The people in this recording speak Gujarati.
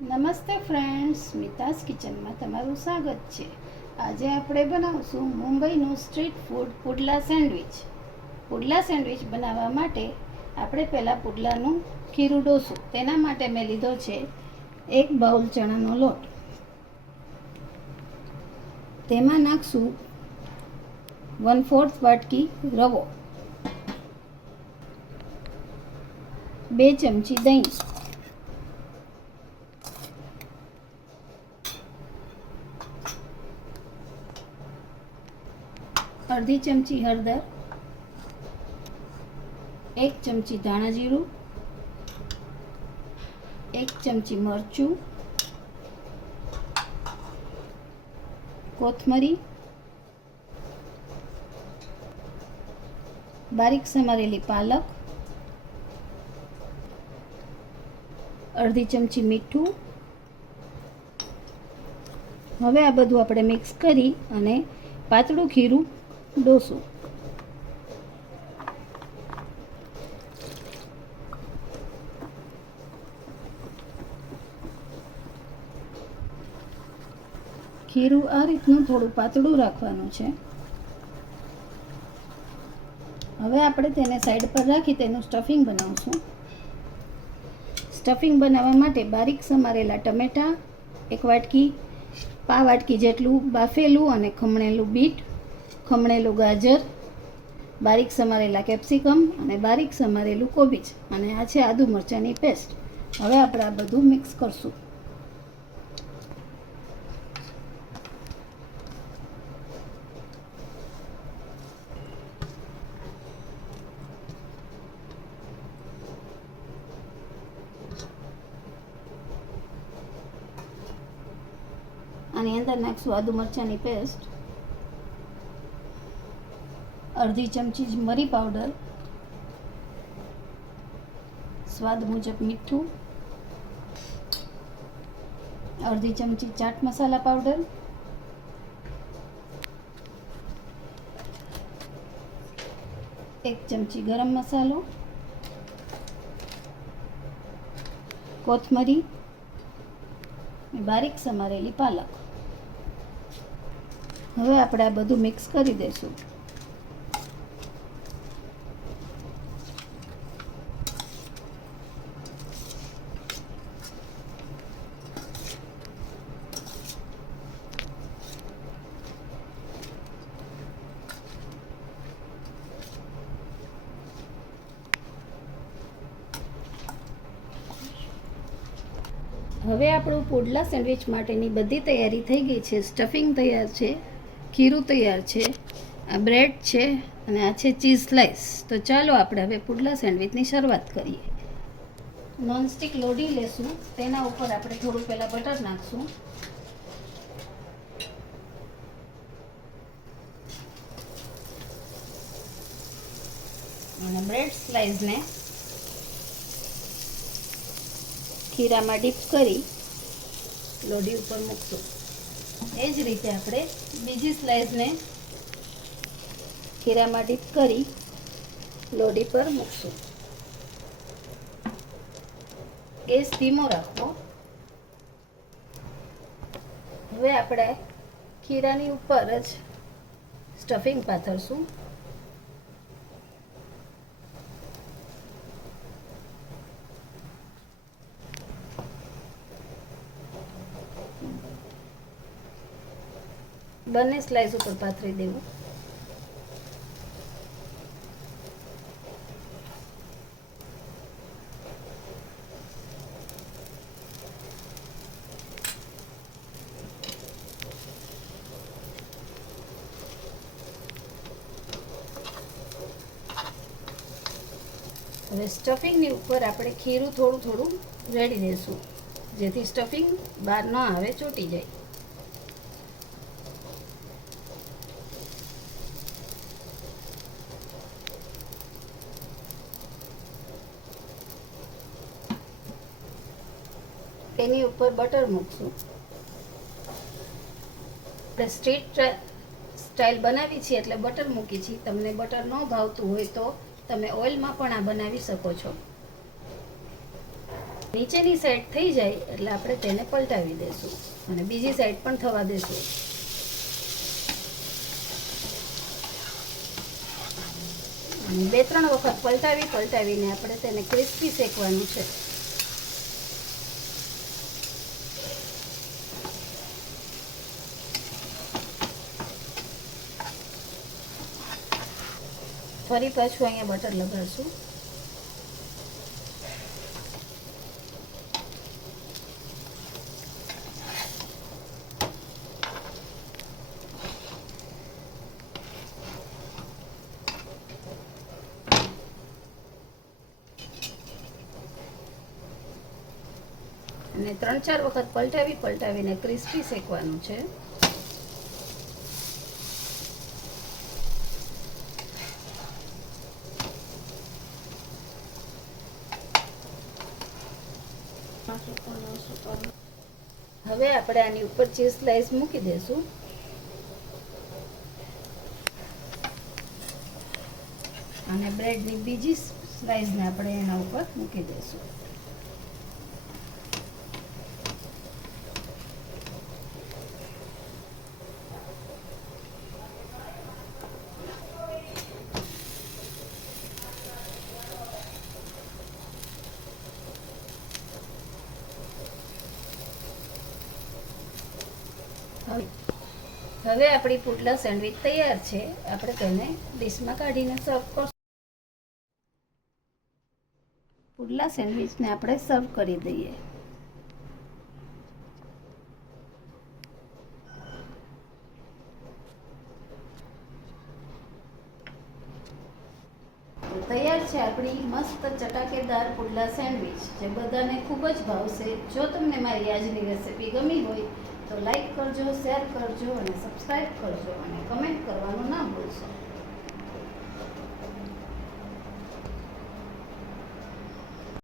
નમસ્તે ફ્રેન્ડ્સ, મિતાસ કિચનમાં તમારું સ્વાગત છે. આજે આપણે બનાવશું મુંબઈનું સ્ટ્રીટ ફૂડ પુડલા સેન્ડવિચ. પુડલા સેન્ડવિચ બનાવવા માટે આપણે પહેલાં પુડલાનું ખીરું ડોસું. તેના માટે મેં લીધો છે 1 બાઉલ ચણાનો લોટ. તેમાં નાખશું 1/4 વાટકી રવો, 2 ચમચી દહીં, અડધી ચમચી હળદર, 1 ચમચી ધાણા જીરું, 1 ચમચી મરચું, કોથમરી, બારીક સમારેલી પાલક, અડધી ચમચી મીઠું. હવે આ બધું આપણે મિક્સ કરી અને પાતળું ખીરું ડોસું. ખીરું આ રીતનું થોડું પાતળું રાખવાનું છે. હવે આપણે તેને સાઈડ પર રાખી તેનું સ્ટફિંગ બનાવશું. સ્ટફિંગ બનાવવા માટે બારીક સમારેલા ટમેટાં, 1 વાટકી, પા વાટકી જેટલું બાફેલું અને ખમણેલું બીટ, ખમણેલું ગાજર, બારીક સમારેલા કેપ્સિકમ અને બારીક સમારેલું કોબીજ, અને આ છે આદુ મરચાંની પેસ્ટ. હવે આપણે આ બધું મિક્સ કરશું. આની અંદર નાખશું આદુ મરચાંની પેસ્ટ, અડધી ચમચી મરી પાવડર, સ્વાદ મુજબ મીઠું, અડધી ચમચી ચાટ મસાલા પાવડર, 1 ચમચી ગરમ મસાલો, કોથમરી, બારીક સમારેલી પાલક. હવે આપણે આ બધું મિક્સ કરી દઈશું. હવે આપણું પુડલા સેન્ડવિચ માટેની બધી તૈયારી થઈ ગઈ છે. સ્ટફિંગ તૈયાર છે, ખીરું તૈયાર છે, આ બ્રેડ છે અને આ છે ચીઝ સ્લાઈસ. તો ચાલો આપણે હવે પુડલા સેન્ડવિચની શરૂઆત કરીએ. નોનસ્ટિક લોઢી લેશું. તેના ઉપર આપણે થોડું પહેલાં બટર નાખશું. અને બ્રેડ સ્લાઈસને ખીરામાં ડીપ કરી લોઢી ઉપર મૂકશું. એ જ રીતે આપણે બીજી સ્લાઈસને ખીરામાં ડીપ કરી લોઢી પર મૂકશું. ગેસ ધીમો રાખવો. હવે આપણે ખીરાની ઉપર જ સ્ટફિંગ પાથરશું. બંને સ્લાઈસ ઉપર પાથરી દેવું. હવે સ્ટફિંગની ઉપર આપણે ખીરું થોડું થોડું રેડી દઈશું, જેથી સ્ટફિંગ બહાર ન આવે, ચોંટી જાય. તેની ઉપર બટર મૂકશું. આપણે સ્ટ્રીટ સ્ટાઇલ બનાવી છે એટલે બટર મૂકી છે. તમને બટર ન ભાવતું હોય તો તમે ઓઇલમાં પણ આ બનાવી શકો છો. નીચેની સાઈડ થઈ જાય એટલે આપણે તેને પલટાવી દેશું અને બીજી સાઈડ પણ થવા દેશું. અને 2-3 વખત પલટાવીને આપણે તેને ક્રિસ્પી શેકવાનું છે. ફરી પાછું અહીંયા બટર લગાડશું. અને 3-4 વખત પલટાવીને ક્રિસ્પી શેકવાનું છે. હવે આપણે આની ઉપર ચીઝ સ્લાઈસ મૂકી દેશું. અને બ્રેડની બીજી સ્લાઈસને આપણે એના ઉપર મૂકી દઈશું. હવે આપણી પુડલા સેન્ડવિચ તૈયાર છે. આપણે તેને ડીશમાં કાઢીને સર્વ કરશું. પુડલા સેન્ડવિચને આપણે સર્વ કરી દઈએ. તૈયાર છે આપણી મસ્ત ચટાકેદાર પુડલા સેન્ડવિચ, જે બધાને ખૂબ જ ભાવશે. જો તમને મારી આજની રેસીપી ગમી હોય તો લાઈક કરજો, શેર કરજો અને સબસ્ક્રાઈબ કરજો અને કમેન્ટ કરવાનું ના ભૂલશો.